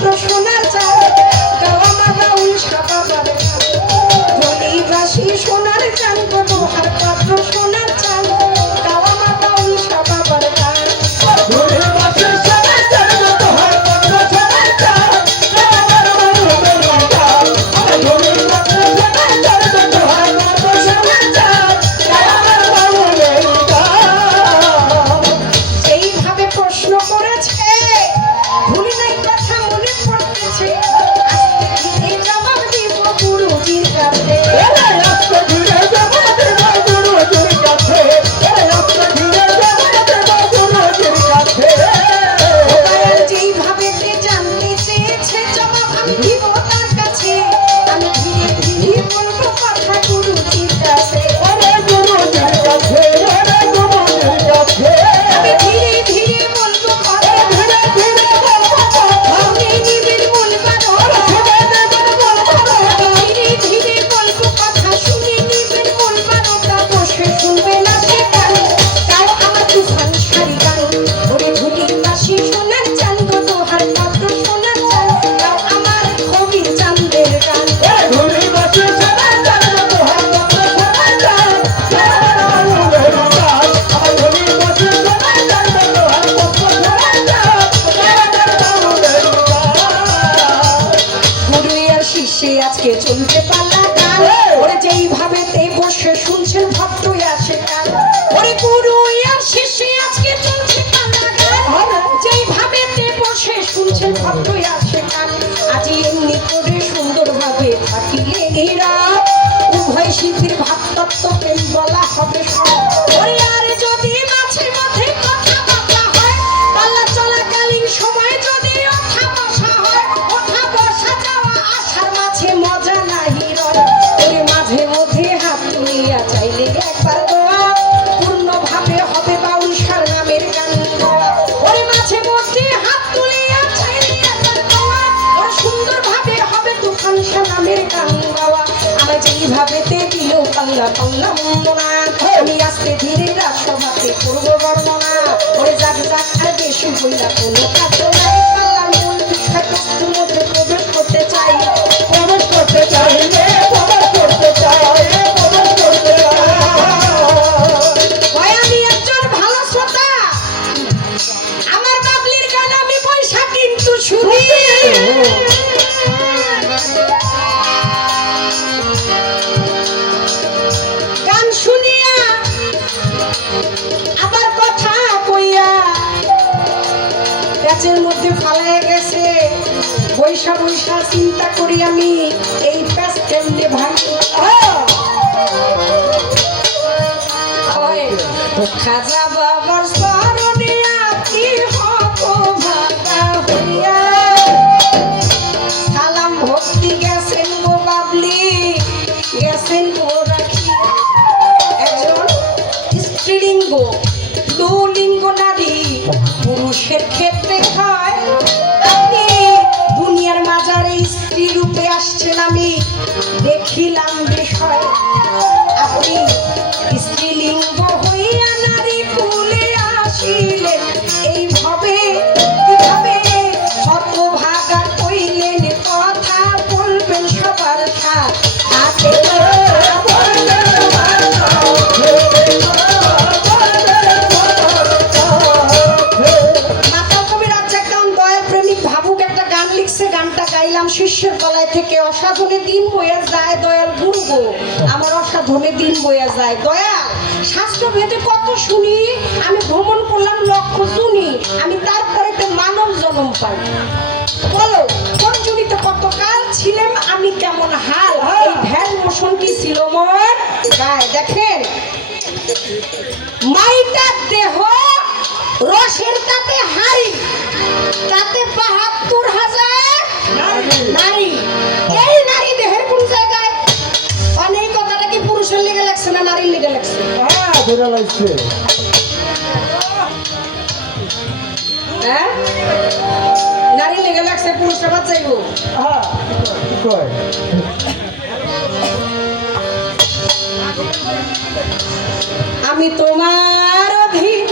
পাত্র সোনার চাল গাও আমার বাউল সাবাবার গান ধনী বাসি সোনার গান গো দোহার পাত্র সোনার চাল গাও আমার বাউল সাবাবার গান আজকে চলতে পারলা গান ওরে যেইভাবে তে বসে শুনছেন ভক্ত আসে গান ওরে গুরু আর শিষ্যে আজকে চলছে পারলা গান যেইভাবে তে বসে শুনছেন ভক্ত আসে গান আজি এমনি করে সুন্দরভাবে থাকিলে এরা উভয় শিল্পীর ভাবতত্ত্ব প্রেম বলা হবে ওরে আর যদি মাঝে মাঝে কথা বলা হয় পাল্লা চলাকালীন সময় যদি ওঠা বসা হয় ওঠা বসা যাওয়া আসার মাঝে মজা নাহি রয় ওরে মাঝে মধ্যে হাত তুলিয়া চাইলে একবার দোয়া পূর্ণভাবে হবে বাউল সার নামের গান গাওয়া ওরে মাঝে মধ্যে হাত তুলিয়া চাইলে একবার দোয়া ওরে সুন্দরভাবে হবে তুফান সার নামের গান গাওয়া আমরা যেইভাবে তে দিল পাল্লা পাল্লা মন্দনা আমি আস্তে ধীরে রাষ্ট্রভাবে করবো বর্ণনা ওরে যাক যাক আর বেশি হইলা কোনো কাজ নাই পাল্লা মূল বিষয়বস্তুর মধ্যে প্রবেশ করতে চাই প্রবেশ করতে চাই প্রবেশ করতে চাই প্রবেশ করতে চাই আমি একজন ভালো শ্রোতা আমার বাবলির গান আমি পয়সা কিন্তু শুনি গান শুনিয়া আবার কথা কইয়া প্যাচের মধ্যে ফালাইয়া গেছে বৈশা বৈশা চিন্তা করি আমি এই প্যাচ কেমনে ভাঙি খাজা বাবার স্মরণে আপনি হক ভাতা হইয়া সালাম ভক্তি গেছেন গো বাবলি গেছেন গো রাখিয়া একজন স্ত্রীলিঙ্গ দুলিঙ্গ নারী পুরুষের ক্ষেত্রে হয় আপনি দুনিয়ার মাজারে স্ত্রী রূপে আসছেন আমি দেখিলাম বিষয় আপনি স্ত্রীলিঙ্গ হইয়া নারী কুলে আসিলেন এইভাবে কিভাবে হতভাগা কইলেন কথা বলবেন সবার সাথে গানটা গাইলাম শিষ্যের গলায় থেকে অসাধনে দিন বইয়া যায় দয়াল গুরু গো আমার অসাধনে দিন বইয়া যায় দয়াল শাস্ত্র ভেদে কত শুনি আমি ভ্রমণ করলাম লক্ষ শুনি আমি তারপরে তো মানব জন্ম পাই বলো কোন জুড়িতে কত কাল ছিলাম আমি কেমন হাল এই ভ্যান মোশনটি ছিল মোর গায়ে দেখেন মাইটার দেহ রসের তাতে হাই তাতে ৭২,০০০ নারী এই নারী দেহের কোন জায়গায় অনেক কথাটা কি পুরুষের লেগে লাগছে না নারীর লেগে লাগছে হ্যাঁ ধরে লাগছে হ্যাঁ নারীর লেগে লাগছে পুরুষরা বাঁচাইবো হ্যাঁ কয় আমি তোমার অধীন